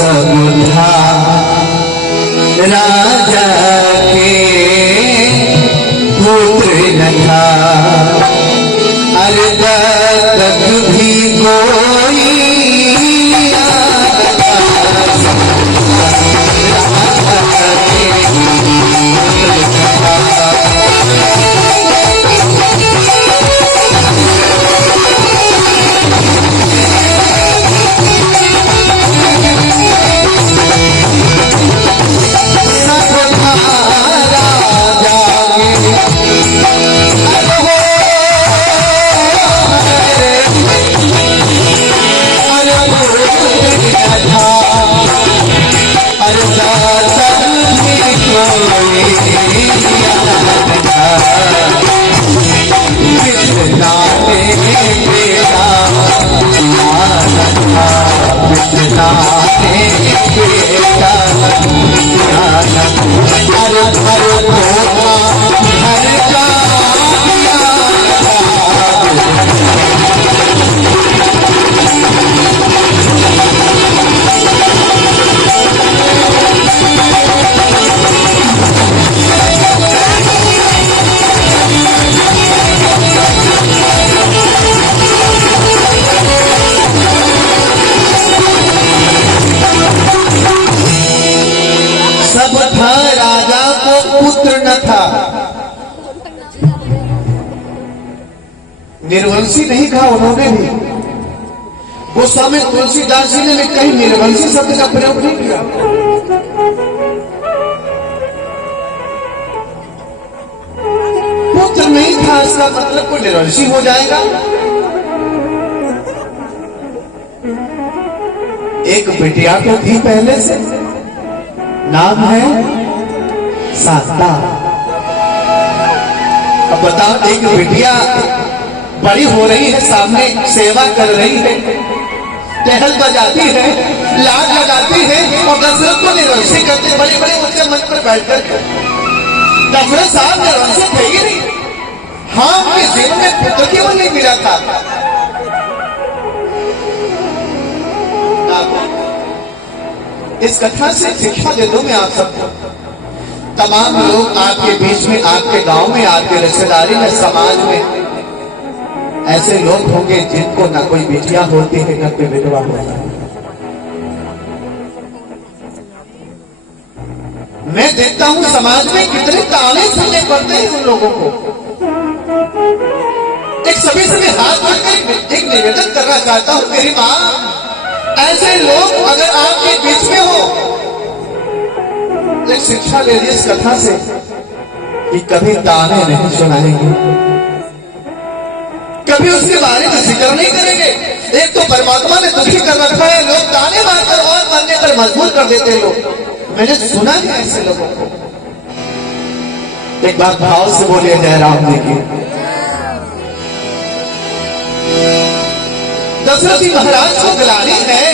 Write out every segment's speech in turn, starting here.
सब था राजा के पुत्र न था, अरे तक भी कोई पुत्र न था। निर्वंशी नहीं कहा उन्होंने भी, गोस्वामी तुलसीदास जी ने कहीं निर्वंशी शब्द का प्रयोग नहीं किया। पुत्र नहीं था इसका मतलब कोई निर्वंशी हो जाएगा। एक बिटिया तो थी पहले से, नाम है शांता। अब बताओ, एक बिटिया बड़ी हो रही है, सामने सेवा कर रही है, टहल बजाती है, लाड लगाती है, और दशरथ को निर्वंशी करते बड़े बड़े उनके मन पर बैठकर। दशरथ साहब निर्वंशी थे ही नहीं। हाँ, उनके जीवन में पुत्र क्यों नहीं मिला था? इस कथा से शिक्षा दे दूं मैं आप सबको। तमाम लोग आपके बीच में, आपके गांव में, आपके रिश्तेदारी में, समाज में ऐसे लोग होंगे जिनको ना कोई बिटिया होती है, ना कोई विधवा होता है। मैं देखता हूं समाज में कितने ताने सुनने पड़ते हैं उन लोगों को। एक सभी से हाथ जोड़कर एक निवेदन करना चाहता हूं, मेरी मां, ऐसे लोग अगर आपके बीच में हो, एक शिक्षा ले ली इस कथा से कि कभी ताने नहीं सुनाएंगे, कभी उसके बारे में जिक्र नहीं करेंगे। एक तो परमात्मा ने दुखी कर रखा है, लोग ताने मारकर और मरने पर मजबूर कर देते हैं लोग। मैंने सुना है ऐसे लोगों को। एक बार भाव से बोलिए जय राम जी की। दशरथ जी महाराज को ग्लानि है,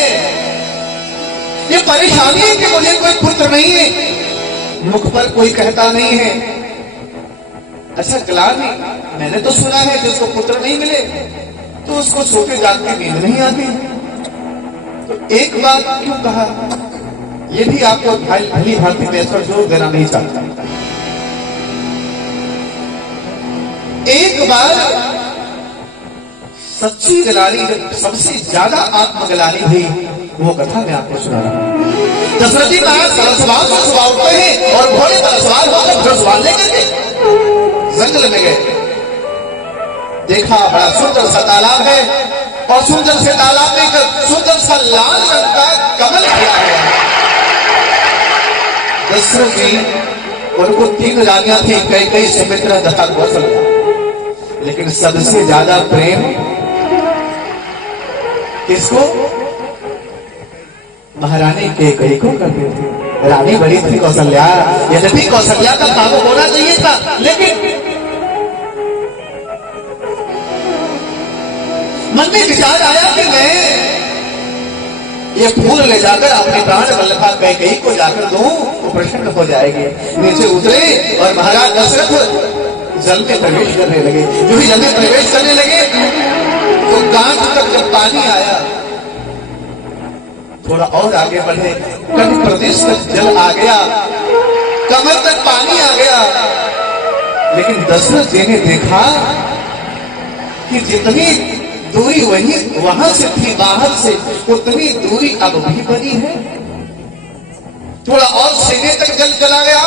ये परेशानी है कि मुझे कोई पुत्र नहीं है, मुख पर कोई कहता नहीं है। अच्छा, ग्लानि, मैंने तो सुना है कि उसको पुत्र नहीं मिले तो उसको सोते जागते नींद नहीं आती। तो एक बात क्यों कहा, ये भी आपको भली भांति मैं पर जोर देना नहीं चाहता। एक बार सच्ची ग्लानि, सबसे ज्यादा आत्मग्लानि हुई, वो कथा मैं आपको सुना रहा हूं। दशरथ जी महाराज सरसवार से सवार उठते हैं और घोड़े पर सवार होकर घुड़सवार लेकर के जंगल में गए। देखा बड़ा सुंदर सा तालाब है, और सुंदर से तालाब में एक सुंदर सा लाल रंग का कमल खिला है। दशरथ जी, उनको 3 रानियां थी, कैकेयी, सुमित्रा तथा कौशल्या, लेकिन सबसे ज्यादा प्रेम किसको? महारानी कैकेयी को करते थे। रानी बड़ी थी कौशल्या, यद्यपि कौशल्या का काम होना चाहिए था, लेकिन मन में विचार आया कि मैं ये फूल ले जाकर अपने प्राण वल्लभा कैकेयी को जाकर दूं तो प्रसन्न हो जाएगी। नीचे उतरे और महाराज दशरथ जल में प्रवेश करने लगे। जो ही जल में प्रवेश करने लगे तो कांच तक जब पानी आया थोड़ा और आगे बढ़े, कभी प्रदेश तक जल आ गया, कमर तक पानी आ गया। लेकिन दशरथ जी ने देखा कि जितनी दूरी वही वहां से थी बाहर से, उतनी दूरी अब भी बनी है। थोड़ा और सीने तक जल चला गया,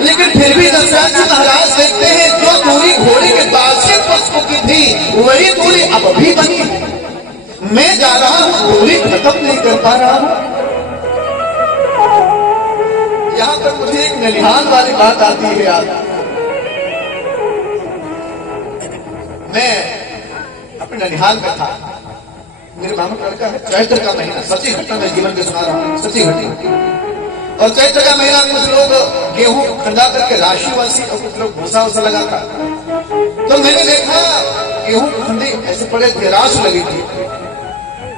लेकिन फिर भी दशरथ जी महाराज देखते हैं जो दूरी घोड़े के पास से पशु की थी वही दूरी अब भी बनी है। मैं जा रहा हूं, दूरी खत्म नहीं कर पा रहा हूं। यहां पर मुझे एक ननिहाल वाली बात आती है याद। मैं अपने ननिहाल में था, मेरे मामा का लड़का है, चैत्र का महीना, सच्ची घटना मैं जीवन में सुना रहा हूँ, सच्ची घटना। और चैत्र का महीना कुछ लोग गेहूं खंडा करके राशि वासी और कुछ लोग भूसा वूसा लगा था। तो मैंने देखा गेहूं खंडे ऐसे पड़े थे, राश लगी थी।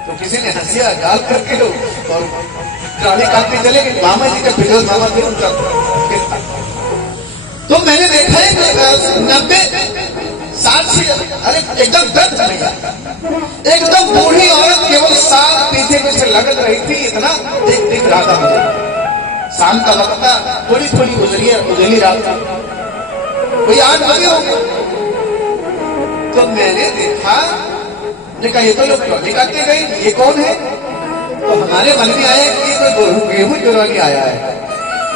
तो किसी ने हंसिया डाल करके और ट्राली काटने चले गए। मामा जी का फिरोज मामा थे उनका। तो मैंने देखा 90-60 अरे एकदम दर्द बनेगा, एकदम बूढ़ी औरत केवल साल पीछे पीछे लगत रही थी। इतना दिख रहा था मुझे। शाम का वक्त था, थोड़ी थोड़ी उजली रात थी, कोई 8 बजे हो गए। तो मैंने देखा, कहा ये तो लोग ट्रॉली काटने गई, ये कौन है? तो हमारे मन में आया कि ये कोई गेहूं चुराने आया है।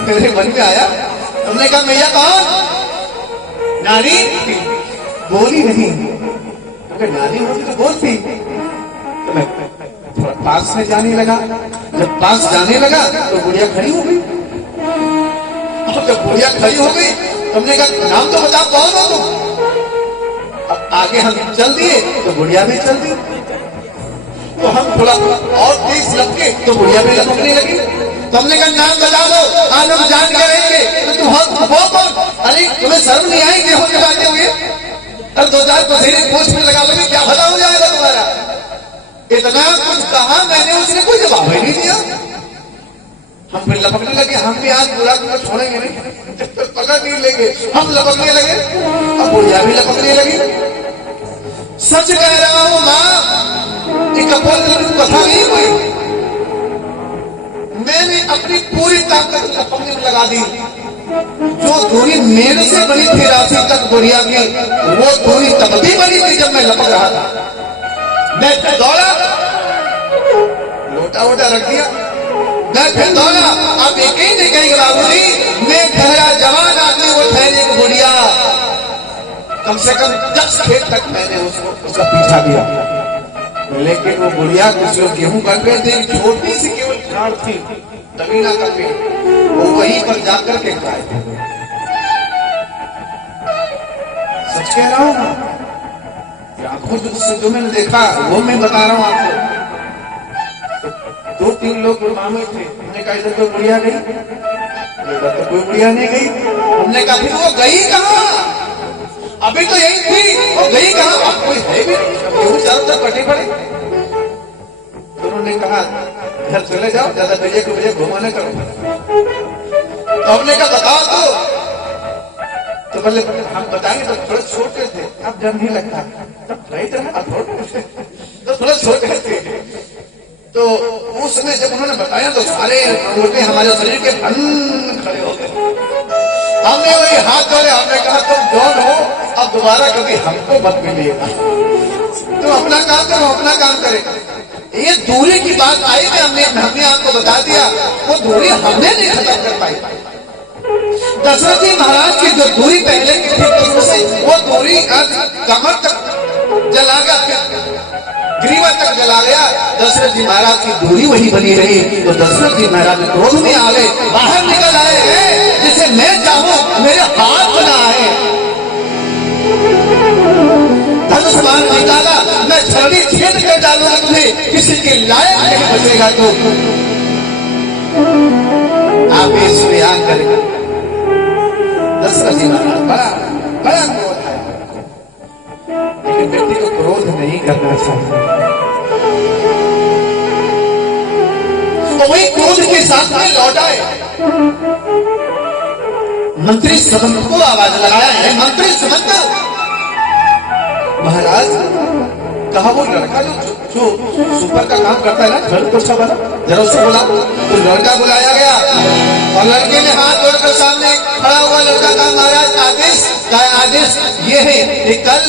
मेरे मन में आया, हमने कहा मैया कौन? नारी बोली नहीं, क्योंकि नारी होती तो बोलती। तो मैं थोड़ा पास में जाने लगा। जब पास जाने लगा तो बुढ़िया खड़ी हो गई। और जब बुढ़िया खड़ी हो गई तो हमने कहा नाम तो बता, कौन हो तुम? अब आगे हम चल दिए तो बुढ़िया भी चल दी। तो हम थोड़ा और तेज लपके तो बुढ़िया भी लपकने लगी। तो हमने कहा नाम बता दो, आज हम जान के रहेंगे। तो तुम हो कौन? अरे तुम्हें शर्म नहीं आई गेहूं के बातें हुए? अब 2-4 पसीने पोस्ट में लगा लोगे, क्या भला हो जाएगा तुम्हारा? इतना कुछ कहा मैंने, उसने कोई जवाब ही नहीं दिया। हम फिर लपकने लगे। हम भी आज बुरा को छोड़ेंगे नहीं, जब तक पकड़ नहीं लेंगे। हम लपकने लगे, अब बुढ़िया भी लपकने लगी। सच कह रहा हूं मां, एक कथा नहीं हुई। मैंने अपनी पूरी ताकत लपकने में लगा दी। जो दूरी मेरे से बनी थी राशि तक बुढ़िया की, वो दूरी तब भी बनी थी जब मैं लपक रहा था। मैं फिर दौड़ा, लोटा वोटा रख दिया। मैं फिर दौड़ा। अब एक ही नहीं कहेंगे बाबूजी, मैं ठहरा जवान आदमी, वो ठहरे एक बुढ़िया। कम से कम 10 खेत तक मैंने उसका पीछा दिया। लेकिन वो बुढ़िया कुछ लोग गेहूं कर रहे थे, छोटी सी केवल खाड़ थी, तमीना का पेड़, वो वहीं पर जाकर के खाए। सच कह रहा हूं, आंखों से जो मैंने देखा वो मैं बता रहा हूं आपको। 2-3 लोग मामे थे, हमने कहा इधर कोई बुढ़िया गई, इधर तो कोई बुढ़िया नहीं गई। हमने कहा फिर वो गई कहाँ? अभी तो यही थी, वो गई कहाँ? अब कोई है भी नहीं, चारों तरफ कटे पड़े। तो उन्होंने कहा घर चले जाओ, ज्यादा बजे को बजे घुमाने करो। तो हमने कहा बताओ तो पहले हम बताएंगे। तो थोड़े छोटे थे, अब डर नहीं लगता, तब नहीं था तो थोड़ा छोटे थे। तो उस समय जब उन्होंने बताया तो सारे रोटे हमारे शरीर के भन खड़े हो गए। हमने वही हाथ जोड़े, हमने कहा तुम जौन हो, अब दोबारा कभी हमको मत मिलिएगा। तुम अपना काम करो, अपना काम करे। ये दूरी की बात आई कि हमने आपको बता दिया, वो दूरी हमने नहीं खत्म कर पाई। दशरथ जी महाराज की जो दूरी पहले की थी उससे वो दूरी कमर तक जला गया, ग्रीवा तक जला गया। दशरथ जी महाराज की दूरी वही बनी रही। तो दशरथ जी महाराज क्रोध में आ गए, बाहर निकल आए हैं, जिसे मैं चाहूं मेरे हाथ बना आए। धनुष बाण निकाला, मैं छड़ी छेद कर डालूंगा तुम्हें, किसी के लायक नहीं बचेगा। तो आप इसमें आकर दशरथ जी महाराज बड़ा क्रोध है, लेकिन व्यक्ति को क्रोध नहीं करना चाहिए। तो वही क्रोध के साथ में लौट आए। मंत्री सुमंत को आवाज लगाया है, मंत्री सुमंत महाराज कहा वो लड़का जो सुपर का काम करता है ना, घर पोछा वाला, जरा उससे बुला। तो लड़का बुलाया गया और लड़के ने हाथ जोड़कर सामने खड़ा हुआ लड़का कहा, महाराज आदेश का आदेश ये है कि कल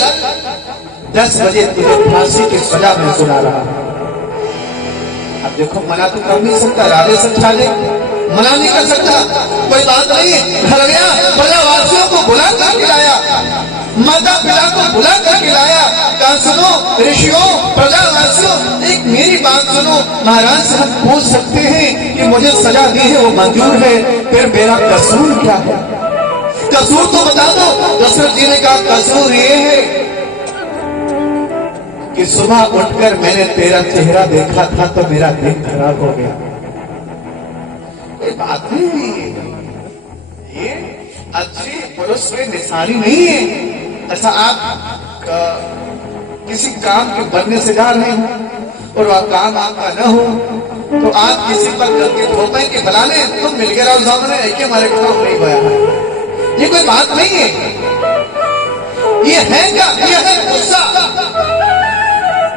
10 बजे तुझे फांसी की सजा में सुना रहा। अब देखो, मना तो कर नहीं सकता, राधे समझा ले, मना नहीं कर सकता, कोई बात नहीं। घर गया, प्रजावासियों को बुला कर खिलाया, माता पिता को बुला कर खिलाया। कहा सुनो ऋषियों, प्रजावासियों, एक मेरी बात सुनो, महाराज से हम पूछ सकते हैं कि मुझे सजा दी है वो मंजूर है, फिर मेरा कसूर क्या है? कसूर तो बता दो। दशरथ जी ने कहा कसूर ये है कि सुबह उठकर मैंने तेरा चेहरा देखा था तो मेरा दिन खराब हो गया। कोई बात नहीं, ये अच्छे पुरुष की निशानी नहीं है। ऐसा आप किसी काम के बनने से जा रहे हो और वह काम आपका न हो तो आप किसी पर गलती थोपे कि फलाने तुम मिल गए सामने कि हमारे काम नहीं हुआ। ये कोई बात नहीं है, ये है क्या? ये है गुस्सा।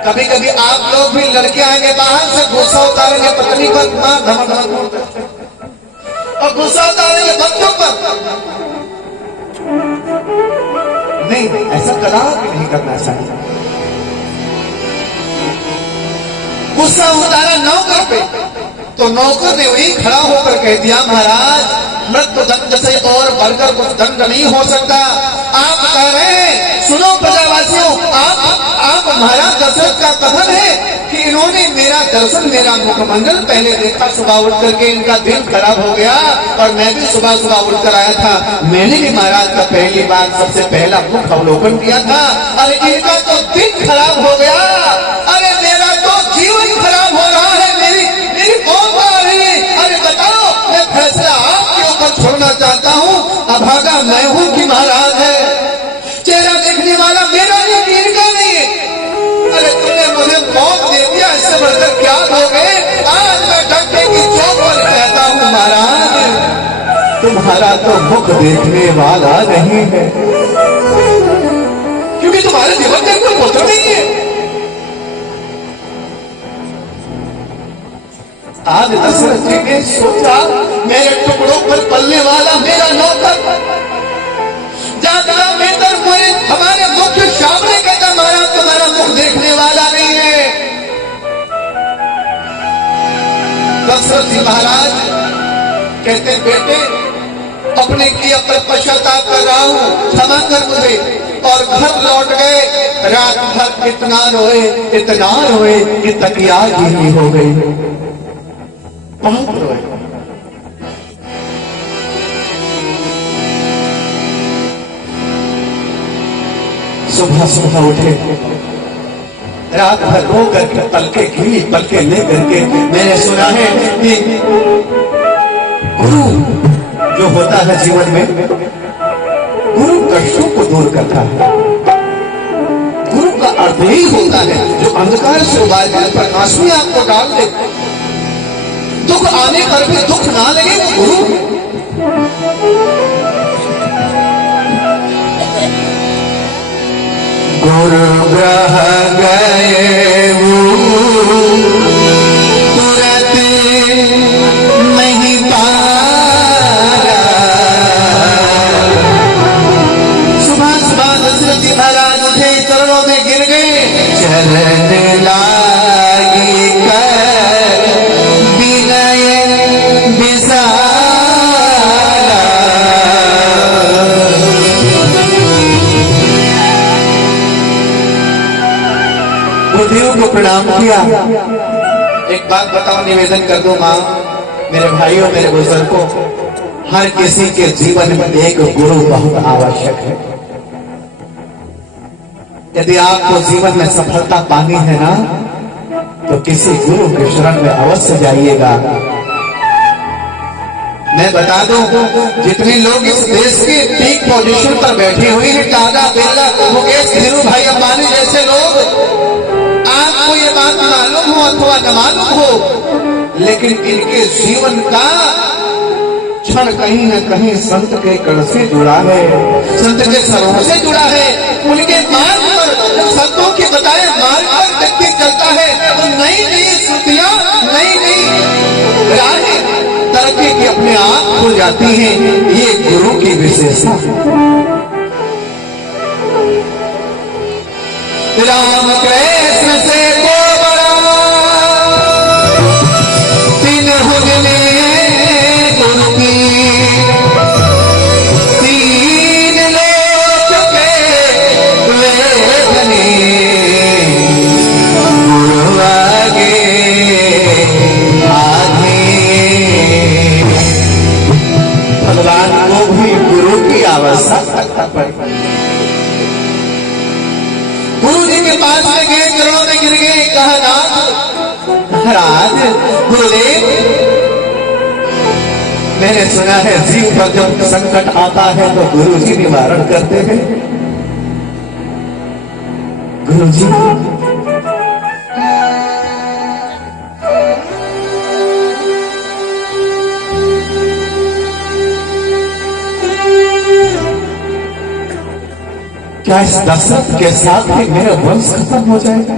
कभी कभी आप लोग भी लड़के आएंगे बाहर से, गुस्सा उतारेंगे पत्नी पर, मां धमाधम और गुस्सा उतारेंगे बच्चों पर। नहीं, ऐसा कदापि नहीं करना चाहिए। गुस्सा उतारा नौकर पे तो नौकर ने वही खड़ा होकर कह दिया, महाराज मृत्यु दंड से और बढ़कर कुछ दंड नहीं हो सकता। आप कह रहे हैं, सुनो प्रजावासियों, आप महाराज दशरथ का कथन है कि इन्होंने मेरा दर्शन, मेरा मुखमंडल पहले देखा सुबह उठ करके, इनका दिन खराब हो गया और मैं भी सुबह सुबह उठकर आया था, मैंने भी महाराज का पहली बार सबसे पहला मुख अवलोकन किया था। अरे इनका तो दिन खराब हो गया, अरे मेरा तो जीवन खराब हो रहा है, मेरी कौन आ रही है? अरे बताओ, मैं फैसला आपके ऊपर छोड़ना चाहता हूँ। अभागा मैं हूँ कि महाराज है? चेहरा देखने वाला मेरा नहीं, इनका नहीं है। अरे तुमने मुझे मौत दे दिया, इससे बढ़कर क्या दोगे? आज मैं डंडे की चौक पर कहता हूँ, महाराज तुम्हारा तो मुख देखने वाला नहीं है, क्योंकि तुम्हारे जीवन में कोई पुत्र नहीं है। आज दशरथ जी ने सोचा, मेरे टुकड़ों पर पलने वाला मेरा नौकर जाता बेहतर हमारे मुख्य सामने कहता, महाराज तुम्हारा मुख देखने वाला नहीं है। दशरथ जी महाराज कहते, बेटे अपने किए पर पश्चाताप कर रहा हूं, क्षमा कर मुझे। और घर लौट गए। रात भर इतना रोए कि तकिया गीली हो गई। बहुत रोए। सुबह उठे, रात भर रो करके पलके गीली पलके ले करके, मैंने सुना है कि गुरु जो होता है जीवन में, गुरु कष्टों को दूर करता है। गुरु का अर्थ यही होता है जो अंधकार से उबाल जाए, प्रकाश में आपको डाल दे। दुख आने पर भी दुख ना लगे, वो गुरु। गुरु ग्रह गए तुरंत नहीं पाया। सुबह सुबह दशरथ जी महाराज उठे, चरणों में गिर गए, चरण लागी कर विनय विसारा। बुद्धियों को प्रणाम किया। एक बात बताओ, निवेदन कर दो मां, मेरे भाइयों, मेरे बुजुर्गों, हर किसी के जीवन में एक गुरु बहुत आवश्यक है। यदि आपको जीवन में सफलता पानी है ना, तो किसी गुरु के शरण में अवश्य जाइएगा। मैं बता दूं, जितने लोग इस देश के पीक पोजीशन पर बैठे हुए हैं, टाटा, बिरला, मुकेश, धीरू भाई अंबानी जैसे लोग, आपको ये बात मालूम हो अथवा न मालूम हो, लेकिन इनके जीवन का क्षण कहीं न कहीं संत के कण से जुड़ा है, संत के सरोवर से जुड़ा है। उनके मार्ग पर, संतों के बताए मार्ग पर नई नई श्रुतियां, नई नई राहें तरक्की की अपने आप खुल जाती हैं। ये गुरु की विशेषता। राम कृष्ण से को बड़ा तीन हुजने गुरु की, तीन लोक के वेदने गुरु आगे आगे। भगवान को भी गुरु की आवश्यकता पड़ी। गुरु जी के पास में गए, चरणों में गिर गए, कहा नाथ महाराज गुरुदेव, मैंने सुना है जीव पर जब संकट आता है तो गुरु जी निवारण करते हैं। गुरु जी क्या इस दशरथ के साथ ही मेरा वंश खत्म हो जाएगा?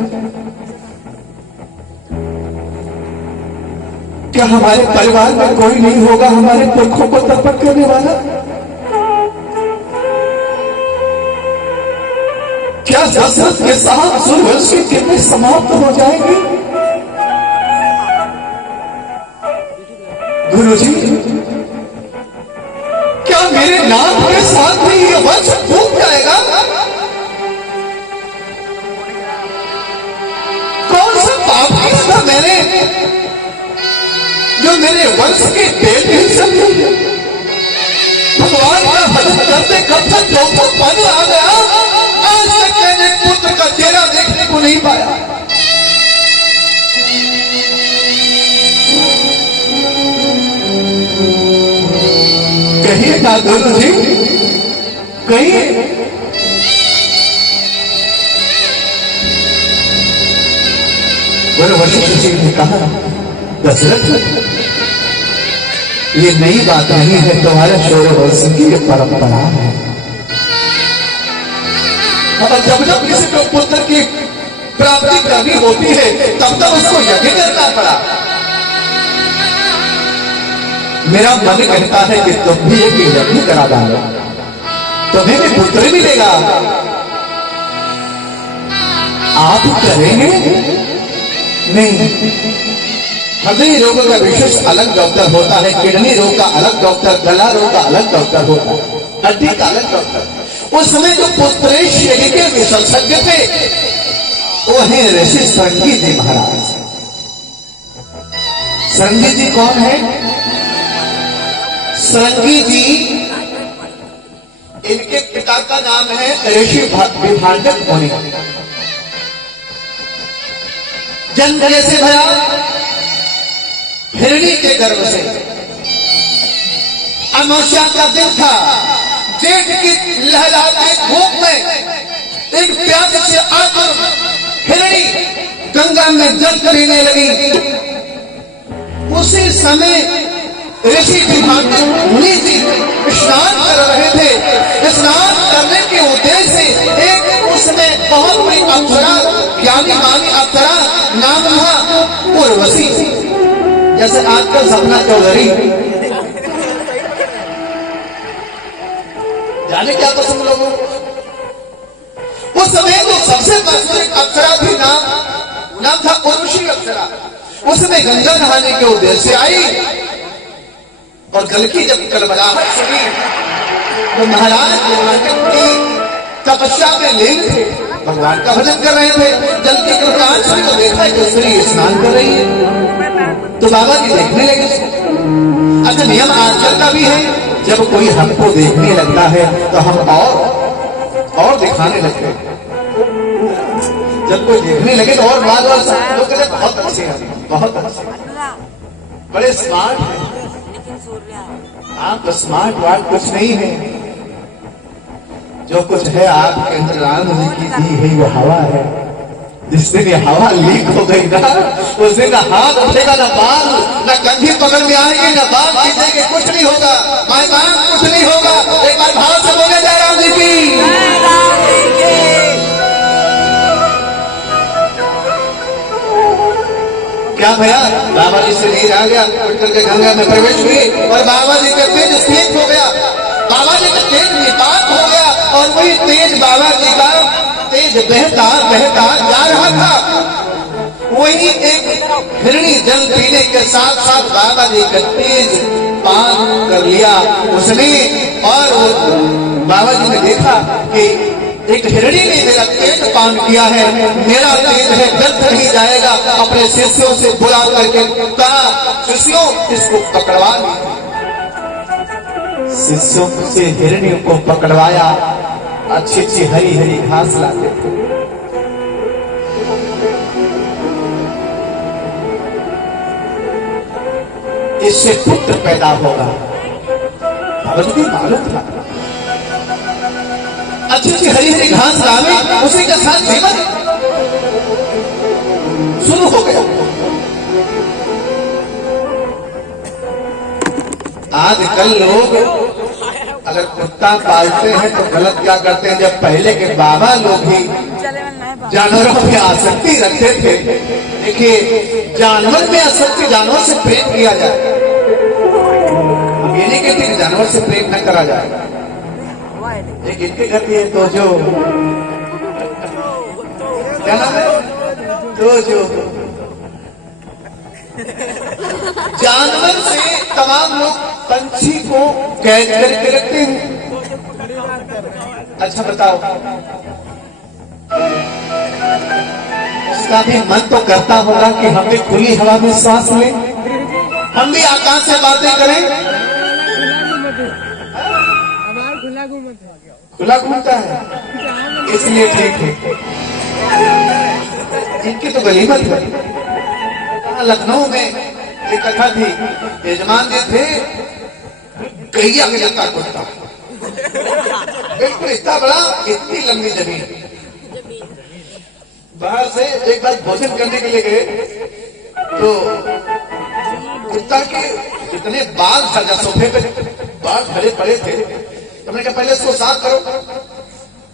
क्या हमारे परिवार में कोई नहीं होगा हमारे पुरखों को तर्पण करने वाला? क्या दशरथ के साथ सूर्यवंश की कितने समाप्त हो जाएंगे? गुरु जी, क्या मेरे नाम के साथ ही ये वंश टूट जाएगा? कौन सा पाप किया था मैंने जो मेरे वंश के पेट हिल सकते? भगवान का भजन करते करते चौथा पद आ गया, आज तक मैंने पुत्र का चेहरा देखने को नहीं पाया। कहिए ना गुरु जी, कहिए। गुरु वशिष्ठ जी ने कहा, दशरथ ये नई बात नहीं है, तुम्हारे सूर्यवंश की ये परंपरा है। अब जब जब किसी को पुत्र की प्राप्ति करनी होती है तब तब उसको यज्ञ करना पड़ा। मेरा मन कहता है कि तुम भी एक यज्ञ करा डालो, तुम्हें भी पुत्र मिलेगा। आप करेंगे? नहीं। हृदय रोग का विशेष अलग डॉक्टर होता है, किडनी रोग का अलग डॉक्टर, गला रोग का अलग डॉक्टर होता है, हड्डी का अलग डॉक्टर। उस समय जो पुत्रेश यज्ञ के विशेषज्ञ थे वो है ऋषि सरंगी जी महाराज। सरंगी जी कौन है? सरंगी जी, इनके पिता का नाम है ऋषि विभाजक मुनि। जन्म कैसे भया? हिरणी के गर्भ से। अमावस्या का दिन था, जेठ की लहलाते धूप में एक प्यास से आकर हिरणी गंगा में जल पीने लगी। उसी समय ऋषि विभाजक मुनि जी स्नान कर रहे थे। स्नान करने के उद्देश्य से एक उसमें बहुत बड़ी अप्सरा, ज्ञानी मानी अप्सरा, नाम था उर्वशी। जैसे आजकल सपना चौधरी, जाने क्या पसंद लोगों को? उस समय तो सबसे प्रचलित अप्सरा थी, नाम था उर्वशी अप्सरा। उसमें गंगा नहाने के उद्देश्य से आई और जल की जब कलबलाहट सुनी तो महाराज की तपस्या में लीन थे, भगवान का भजन कर रहे थे। जल की कलबलाहट सुनी तो देखा कि स्त्री स्नान कर रही है, तो बाबा जी देखने लगे। अच्छा, नियम आजकल का भी है, जब कोई हमको देखने लगता है तो हम और दिखाने लगते हैं। जब कोई देखने लगे तो और बात और लोग कहते बहुत अच्छे हैं, बहुत अच्छे, बड़े स्मार्ट हैं। आप स्मार्ट वार्ट कुछ नहीं है, जो कुछ है आपके अंदर राम जी की दी है वो हवा है। जिस दिन ये हवा लीक हो गई ना, उस दिन ना हाथ उठेगा, ना बाल, ना कंधी पकड़ में आएगी, ना बाल खींचेंगे, कुछ नहीं होगा, मैदान कुछ नहीं होगा। एक बार भाव से बोले जय राम जी की। क्या भैया, बाबा जी से नीर आ गया, उठ करके गंगा में प्रवेश हुई और बाबा जी का तेज स्थित हो गया, बाबा जी का तेज निपात हो गया और वही तेज बाबा जी का तेज बहता बहता जा रहा था। वही एक हिरणी जल पीने के साथ साथ बाबा जी का तेज पान कर लिया उसने, और बाबा जी ने देखा कि एक हिरणी ने मेरा तेज पान किया है, मेरा तेज है व्यर्थ नहीं जाएगा। अपने शिष्यों से बुला करके कहा, शिष्यों इसको पकड़वा लिया। शिष्यों से हिरणी को पकड़वाया, अच्छी अच्छी हरी हरी घास लाते थे। इससे पुत्र पैदा होगा, मुझे मालूम था। अच्छी अच्छी हरी हरी घास लावे, उसी के साथ जीवन शुरू हो गया। आजकल लोग अगर कुत्ता पालते हैं तो गलत क्या करते हैं, जब पहले के बाबा लोग ही जानवरों में आसक्ति रखते थे। देखिए, जानवर में आसक्ति, जानवर से प्रेम किया जाए, हम ये नहीं कहते कि जानवर से प्रेम न करा जाए, लेकिन इनके घर है तो जो क्या नाम है, तो जो जानवर से तमाम लोग पंछी को कैद करके रखते हैं। अच्छा बताओ, उसका भी मन तो करता होगा कि हम भी खुली हवा में सांस लें, हम भी आकाश से बातें करें। खुला घूमता है, इसलिए ठीक है। इनकी तो गनीमत है। लखनऊ में एक कथा थी, यजमान जी थे, गैया के जता कुत्ता, बिल्कुल इतना बड़ा, इतनी लंबी जमीन। बाहर से एक बार भोजन करने के लिए गए तो कुत्ता के इतने बाल सजा, सोफे पे बाल भरे पड़े थे। हमने कहा पहले इसको साफ करो।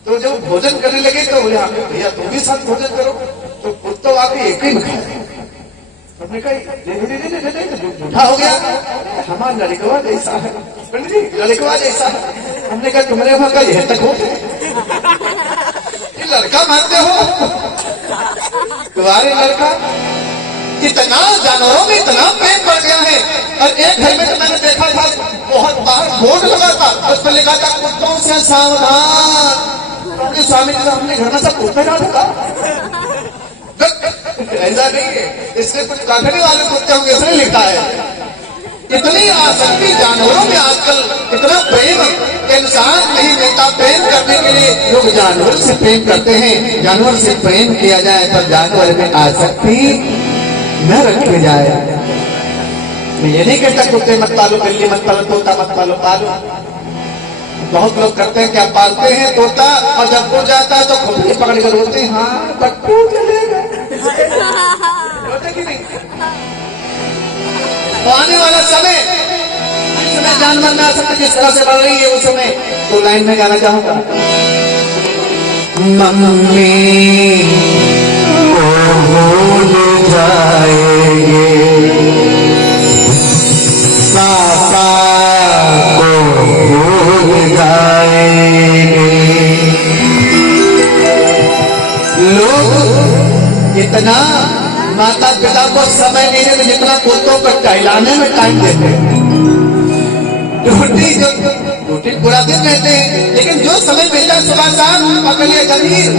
तो जब भोजन करने लगे तो भैया तुम भी साथ भोजन करो। तो कुत्ता आके एक ही में खाया। हमने कहा झूठा हो गया, हमारा लड़कवा जैसा है, पंडित जी लड़कवा जैसा है। हमने कहा तुम्हारे वहां का यह तक हो, ये लड़का मानते हो तुम्हारे लड़का। इतना जानवरों में इतना प्रेम बढ़ गया है। और एक घर में तो मैंने देखा था, बहुत बाहर बोर्ड लगा था, उस पर लिखा था कुत्तों से सावधान, क्योंकि स्वामी जी हमने घर में सब कुत्ते डाल था। ऐसा नहीं है, इसने कुछ काटने वाले कुत्ते होंगे इसने लिखा है। इतनी आसक्ति जानवरों में आजकल, इतना प्रेम इंसान नहीं मिलता। प्रेम करने के लिए लोग जानवर से प्रेम करते हैं। जानवर से प्रेम किया जाए तो जानवर में आसक्ति न रखे जाए। मैं ये नहीं कहता कुत्ते मत पालो, बिल्ली मत पालो, तोता मत पालो, पालो। बहुत लोग करते हैं क्या, पालते हैं तोता और जब वो जाता है तो खुद पकड़ कर रोते हैं, हाँ पट्टू चलेगा। रोते कि नहीं? तो आने वाला समय, इस समय जानवर में आ सकते जिस तरह से बढ़ रही है उस समय। तो लाइन में गाना चाहूंगा, मम्मी भूल जाएंगे, पापा को भूल जाएंगे। लोग इतना माता पिता को समय नहीं देते जितना कुत्तों को टहलाने में टाइम देते हैं। रोटी पूरा दिन रहते हैं, लेकिन जो समय मिलता है सुबह शाम पकड़िए जमीर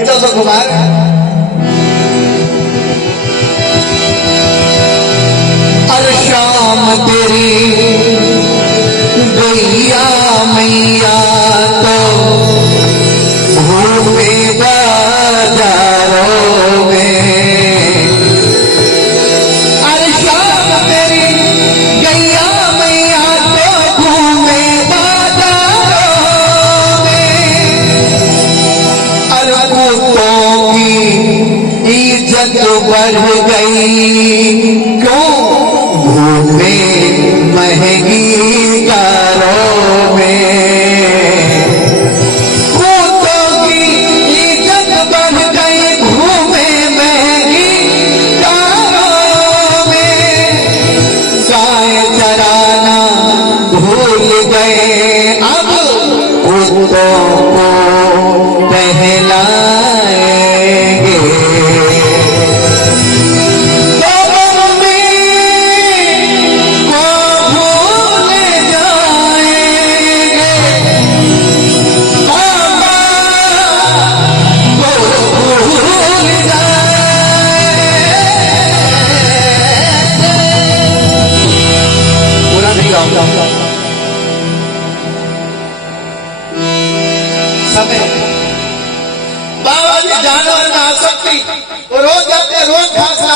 इधर उधर घुमा रहे। हर शाम तेरी गैया मैया तो घूमे बाजारों में। हर शाम तेरी गैया मैया तो घूमे बाजारों में। हर कुत्तों की इज्जत बढ़ गई, क्यों घूमे महंगी कारों में। कुत्तों की इज्जत बढ़ गई, घूमे महंगी कारों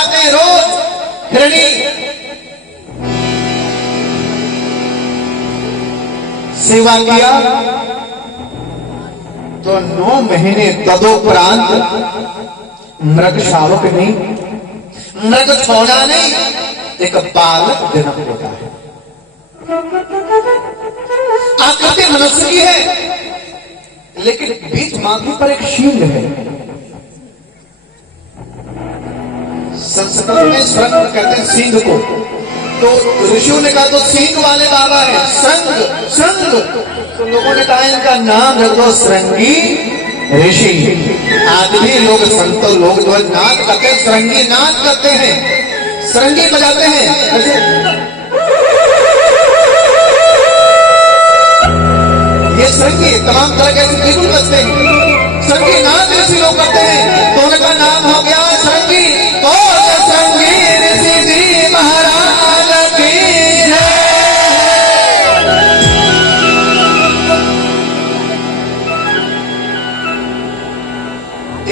जाते हैं रोज हिरणी सेवा किया तो 9 महीने तदोपरांत मृग शावक नहीं, मृग छोड़ा नहीं, एक बालक जन्म लेता है। आकृति मनुष्य की है, लेकिन बीच माथे पर एक शील है। संस्कृत में श्रृंग कहते हैं सींग को, तो ऋषियों ने कहा तो सींग वाले बाबा है श्रृंग श्रृंग, तो लोगों ने कहा इनका नाम रख दो श्रृंगी ऋषि। आज भी लोग संतो लोग जो है नाच करते हैं, श्रृंगी नाच करते हैं, श्रृंगी बजाते हैं। ये श्रृंगी तमाम तरह के बिल्कुल बजते हैं, श्रृंगी नाच ऋषि लोग करते हैं, तो उनका नाम हो गया श्रृंगी। तो श्रृंगी ऋषि जी महाराज की जय।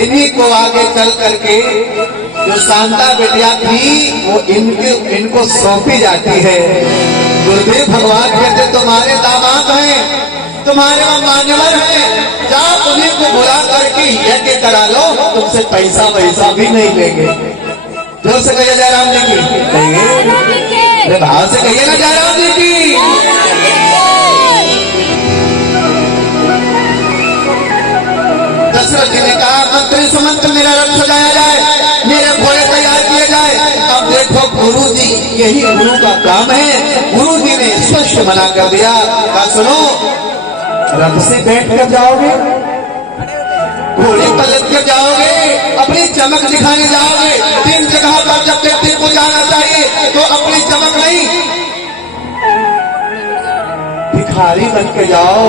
इन्हीं को आगे चल करके जो शांता बिटिया थी वो इनको सौंपी जाती है। गुरुदेव भगवान कहते तुम्हारे दामाद हैं, तुम्हारे वहां मान्यवर हैं, जाओ उन्हीं को बुला करके यज्ञ करा लो, तुमसे पैसा वैसा भी नहीं लेंगे। जोर से कहिए जयराम जी की, कहिए भाव से कहिए ना जयराम जी की। दशरथ जी ने कहा मंत्री सुमंत्र मेरा रथ सजाया जाए, मेरे घोड़े तैयार किए जाए। अब देखो गुरु जी, यही गुरु का काम है। गुरु जी ने स्पष्ट मना कर दिया, कहा सुनो रथ से बैठ कर जाओगे, घोड़े पर लग कर जाओगे, अपनी चमक दिखाने जाओगे। 3 जगह पर जब व्यक्ति को जाना चाहिए तो अपनी चमक नहीं, भिखारी बन के जाओ,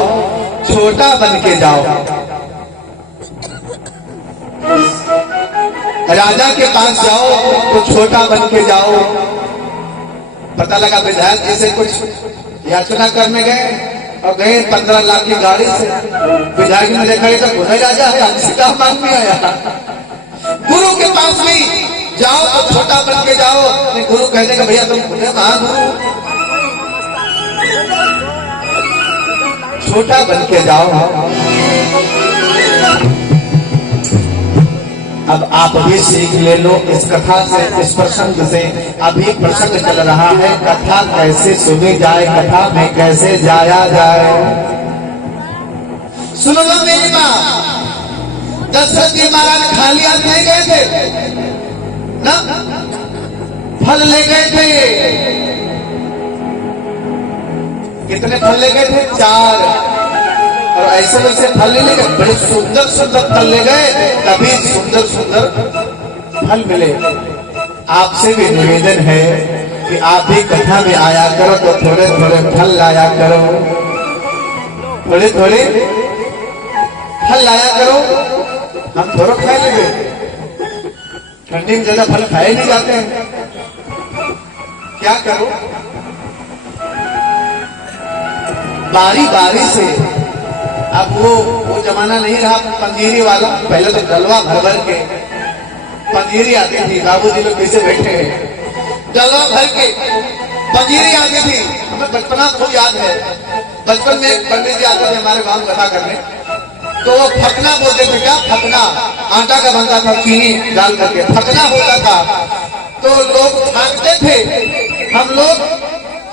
छोटा बन के जाओ। राजा के पास जाओ तो छोटा बन के जाओ। पता लगा विधायक जी से कुछ याचना करने गए और गए 15 लाख की गाड़ी से। विधायक ने देखा ये तो खुदा राजा है, हमसे क्या मांग में आया। गुरु के पास भी जाओ तो छोटा बन के जाओ। गुरु कह देगा भैया तुम खुद महागुरु, छोटा बन के जाओ। अब आप भी सीख ले लो इस कथा से, इस प्रसंग से। अभी प्रसंग चल रहा है, कथा कैसे सुनी जाए, कथा में कैसे जाया जाए। सुन लो मेरी बात, दशरथ जी महाराज खाली हाथ नहीं गए थे ना, फल ले गए थे। कितने फल ले गए थे? 4। और ऐसे वैसे फल नहीं ले गए, बड़े सुंदर सुंदर फल ले गए, तभी सुंदर सुंदर फल मिले। आपसे भी निवेदन है कि आप भी कथा में आया करो तो थोड़े थोड़े फल लाया करो, थोड़े थोड़े फल लाया करो। हम थोड़ा खाए लेंगे, ठंडी में ज्यादा फल खाए नहीं जाते हैं। क्या करो, बारी बारी से। अब वो जमाना नहीं रहा पंजीरी वाला, पहले तो डलवा भर भर के पंजीरी आती थी। बाबूजी लोग कैसे बैठे हैं, डलवा भर के पंजीरी आती थी। हमें बचपना खूब याद है। बचपन में एक पंडित जी आते थे हमारे गांव कथा करने, तो वो फकना बोलते थे। क्या फकना? आटा का बनता था, चीनी डाल करके फकना होता था। तो लोग फाकते थे, हम लोग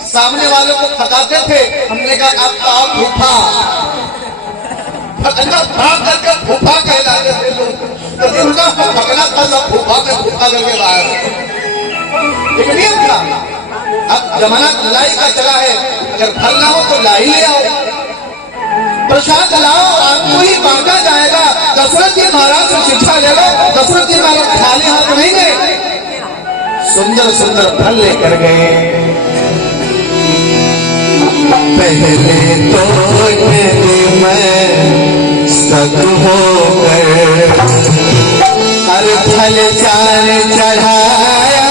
सामने वालों को फकाते थे। हमने कहा अब तो आप फूफा, फकना भाग करके फूफा कहलाते थे लोग। तो जिनका फकना था सब फूफा में फूफा करके बाहर। एक नियम था। अब जमाना लाई का चला है, अगर फल ना हो तो लाई ले आओ, प्रसाद लाओ, आपको ही बांटा जाएगा। दशरथ जी महाराज से शिक्षा ले लो। दशरथ जी महाराज खाली हाथ नहीं गए, सुंदर सुंदर फल लेकर गए। पहले तो मैं सत होकर हर फल 4 चढ़ाया,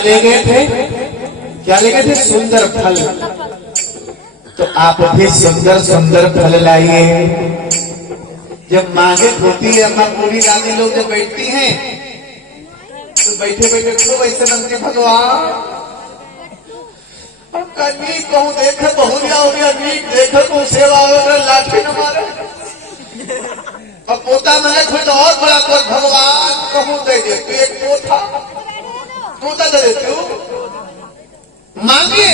ले गए थे, क्या ले गए थे? सुंदर फल। तो आप भी सुंदर सुंदर फल लाइए। जब मांगे होती है अम्मा पूरी दादी लोग जब बैठती हैं तो बैठे बैठे खूब ऐसे बनते, भगवान नीक कहूँ देखे बहुत हो गया, नीक देखे तो सेवा लाठी न मारे, और पोता मैंने खुद और बड़ा कोई भगवान कहूँ दे दे तू एक पोता पोता दे दे तू मांगे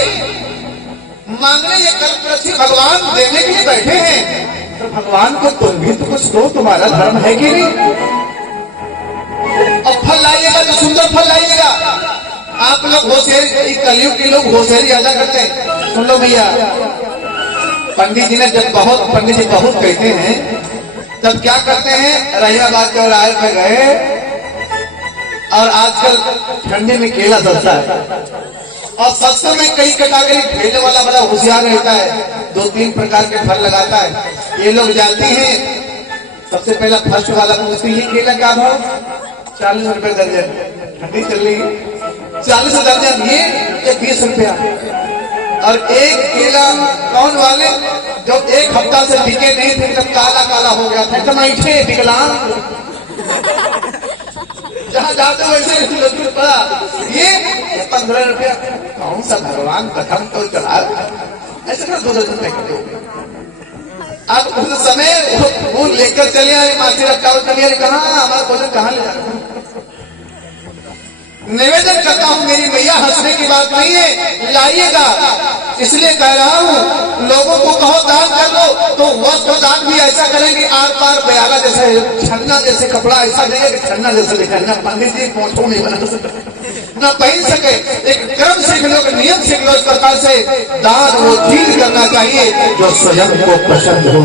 मांगने ये कल्पवृक्षी भगवान देने के लिए बैठे हैं, तो भगवान को तुम भी तो कुछ दो, तुम्हारा धर्म है कि नहीं? और फल लाइएगा तो सुंदर फल लाइएगा। आप लोग होशियारी, कलयुग के लोग होशियारी ज्यादा करते हैं। सुन लो भैया, पंडित जी ने जब पंडित जी बहुत कहते हैं तब क्या करते हैं, रहीमाबाद के राय पे गए, और आजकल ठंडे में केला सस्ता है, और सस्ते में कई कैटेगरी ठेले वाला बड़ा होशियार रहता है, 2-3 प्रकार के फल लगाता है। ये लोग जाती हैं, सबसे पहला फर्स्ट वाला पूछती है केला क्या भाव? 40 रुपए दर्जन। ठंडी चल रही है, 40 दर्जन ये 20 रुपया। और एक केला कौन वाले जो 1 हफ्ता से बिके नहीं थे, तब काला काला हो गया था, एकदम ऐठे विकलांग, जहाँ जाते वैसे पड़ा, ये 15 रुपया। कौन सा भगवान कथम तो चला, ऐसे कर 2 दर्जन पैकेट दो। अब उस समय वो लेकर चले आए, मासी रखा चलिए, कहा हमारा भोजन कहाँ ले जाना? निवेदन करता हूँ मेरी मैया, हंसने की बात नहीं है, लाइएगा। इसलिए कह रहा हूँ लोगों को कहो दान कर लो, तो वस्त्र दान भी ऐसा करेंगे आर पार बयाला जैसे छन्ना जैसे कपड़ा ऐसा देंगे कि छन्ना जैसे दिखा, न पंडित जी पोछो नहीं बना सके, न पहन सके। एक कर्म सीख लो, नियम सीख लो, इस प्रकार से दान वो चीज करना चाहिए जो स्वयं को पसंद हो।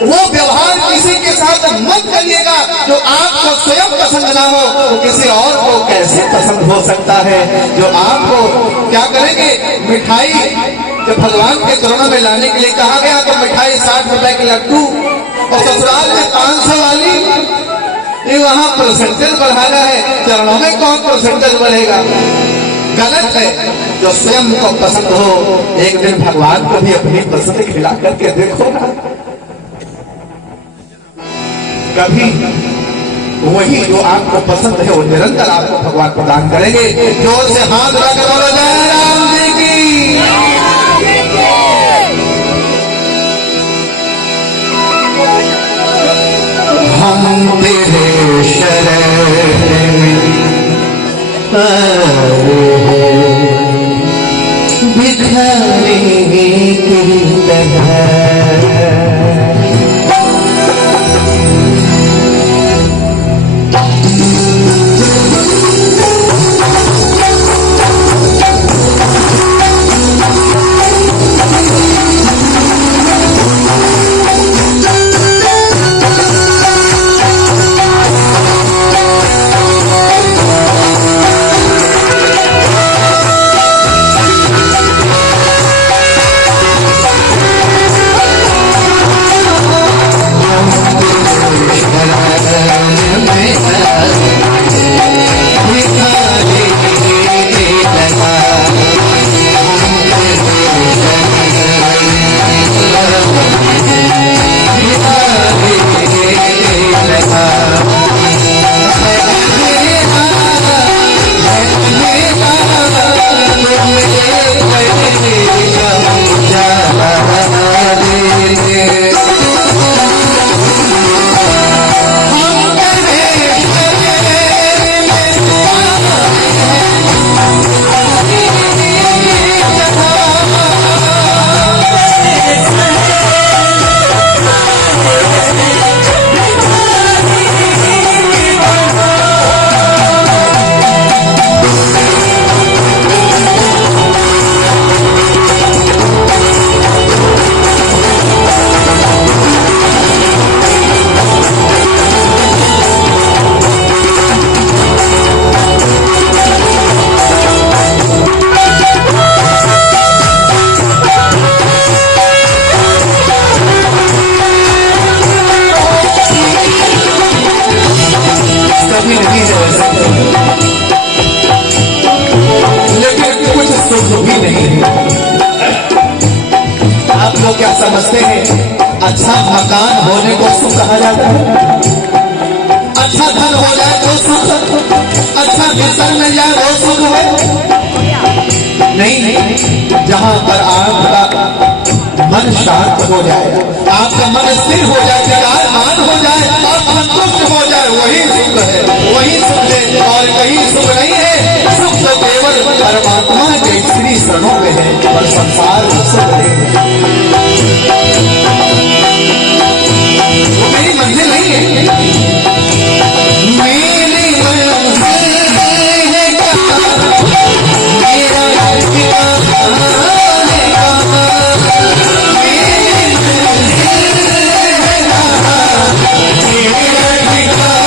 वो व्यवहार किसी के साथ मत करिएगा जो आपको स्वयं पसंद ना हो, तो किसी और को कैसे पसंद हो सकता है? जो आपको क्या करेंगे, मिठाई जो भगवान के चरणों में लाने के लिए कहा गया, तो मिठाई 60 रुपए के लड्डू, और ससुराल में 500 वाली, ये वहां परसेंटेज बढ़ाना है, चरणों में कौन परसेंटेज बढ़ेगा? गलत है। जो स्वयं को पसंद हो, एक दिन भगवान को भी अपनी पसंद खिला करके देखो ना, कभी वही जो आपको पसंद है वो निरंतर आपको भगवान प्रदान करेंगे। जोर से हाथ रख बोलो जय राम जी की। हम तेरे शरण भिखारी की तरह, समझते हैं अच्छा मकान होने को सुख कहा जाता है, अच्छा धन हो जाए तो सुख, अच्छा बिस्तर मिल जाए वो सुख है नहीं। जहां पर आपका मन शांत हो जाए, आपका मन स्थिर हो जाए, विचारमान हो जाए और संतुष्ट हो जाए, वही सुख है, वही सुख है और कहीं सुख नहीं है। सुख तो केवल परमात्मा के श्री शरणों में है और संसार में सुख है। वो मेरी मंजिल नहीं है, मेरी मंजिल है कहाँ, मेरा ठिकाना है कहाँ, मेरी मंजिल है कहाँ, मेरा ठिकाना है कहाँ।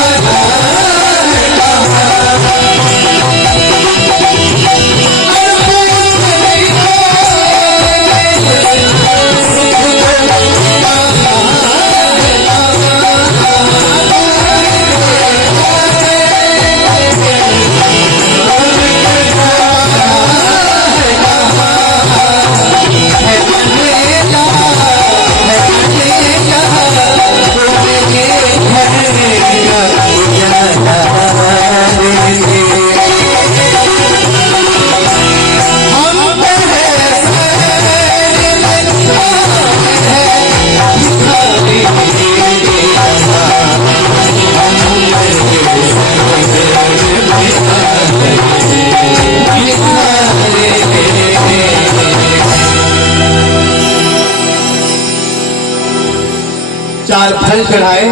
चार फल चढ़ाए,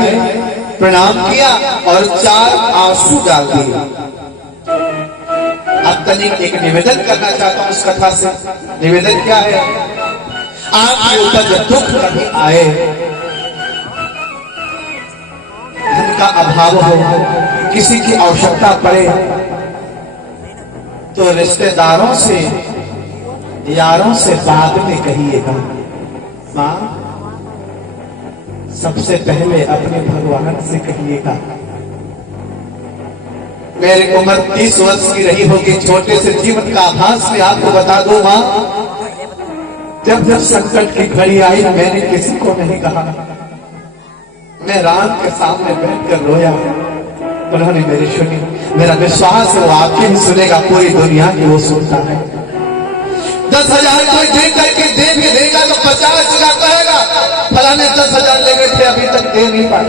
प्रणाम किया और चार आंसू डाल दिए। अब तनिक एक निवेदन करना चाहता हूं इस कथा से। निवेदन क्या है? आपके ऊपर जब दुख कभी आए, धन का अभाव हो, किसी की आवश्यकता पड़े, तो रिश्तेदारों से यारों से बाद में कहिएगा, मां सबसे पहले अपने भगवान से कहिएगा। मेरी उम्र 30 वर्ष की रही होगी, छोटे से जीवन का आभास में आपको बता दूं मां, जब जब संकट की घड़ी आई मैंने किसी को नहीं कहा, मैं राम के सामने बैठकर रोया, उन्होंने मेरी सुनी। मेरा विश्वास है वो आपकी भी सुनेगा, पूरी दुनिया की वो सुनता है। 10,000 कोई दे करके दे भी देगा तो 50,000 कहेगा फलाने 10,000 ले गए थे अभी तक दे नहीं पाए।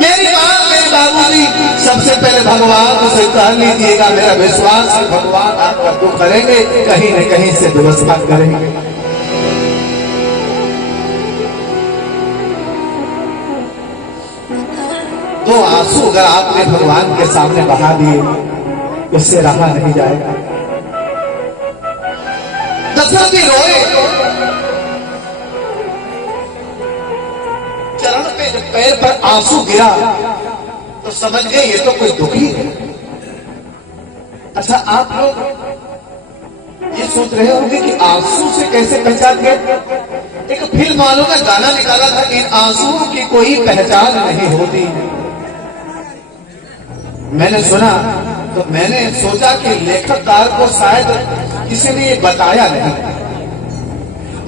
मेरी मां मेरे बाबूजी सबसे पहले भगवान से कह लीजिएगा, मेरा विश्वास है भगवान आपका दुख करेंगे, कहीं न कहीं से व्यवस्था करेंगे। तो आंसू अगर आपने भगवान के सामने बहा दिए, उससे रहा नहीं जाएगा। दशरथ जी रोए, चरण पे जब पैर पर आंसू गिरा तो समझ गए ये तो कोई दुखी है। अच्छा, आप लोग ये सोच रहे होंगे कि आंसू से कैसे पहचान गए? एक फिल्म वालों ने गाना निकाला था, इन आंसुओं की कोई पहचान नहीं होती। मैंने सुना तो मैंने सोचा कि लेखककार को शायद किसी ने ये बताया नहीं।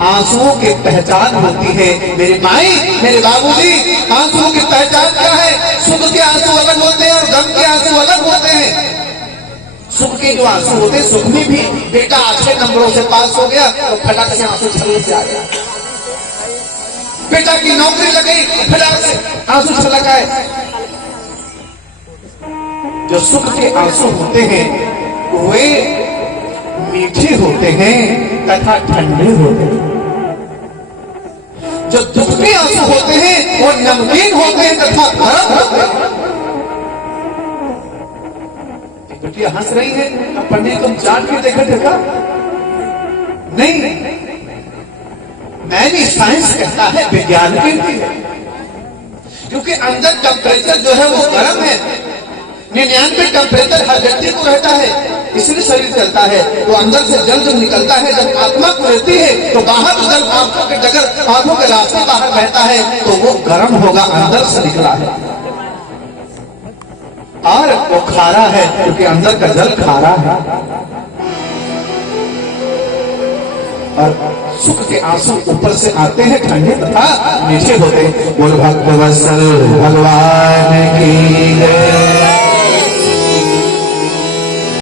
आंसुओं की पहचान होती है मेरी माई, मेरे बाबूजी। आंसुओं की पहचान क्या है? सुख के आंसू अलग होते हैं और गम के आंसू अलग होते हैं। सुख के जो आंसू होते हैं, सुख में भी बेटा अच्छे नंबरों से पास हो गया तो फटाक से आंसू छलक से आ गया। बेटा की नौकरी लग गई, फटाक से आंसू छलक आए। जो सुख के आंसू होते हैं वे मीठे होते हैं तथा ठंडे होते हैं। जो दुख के आंसू होते हैं वो नमकीन होते हैं तथा गर्म होते हैं। बेटियां हंस रही है, अब पंडित तुम जान के देखा नहीं, मैंने साइंस कहता है, विज्ञान कहती है, क्योंकि अंदर टेम्परेचर जो है वो गर्म है। 99 टेम्परेचर हर व्यक्ति को रहता है, इसलिए शरीर चलता है। तो अंदर से जल जब निकलता है, जब आत्मा को रहती है तो बाहर तो जल आंखों के डगर आंखों के रास्ते बाहर बहता है तो वो गर्म होगा, अंदर से निकला है। और वो खारा है क्योंकि अंदर का जल खारा है। और सुख के आंसू ऊपर से आते हैं ठंडे तथा मीठे होते हैं। बोल भक्तवत्सल भगवान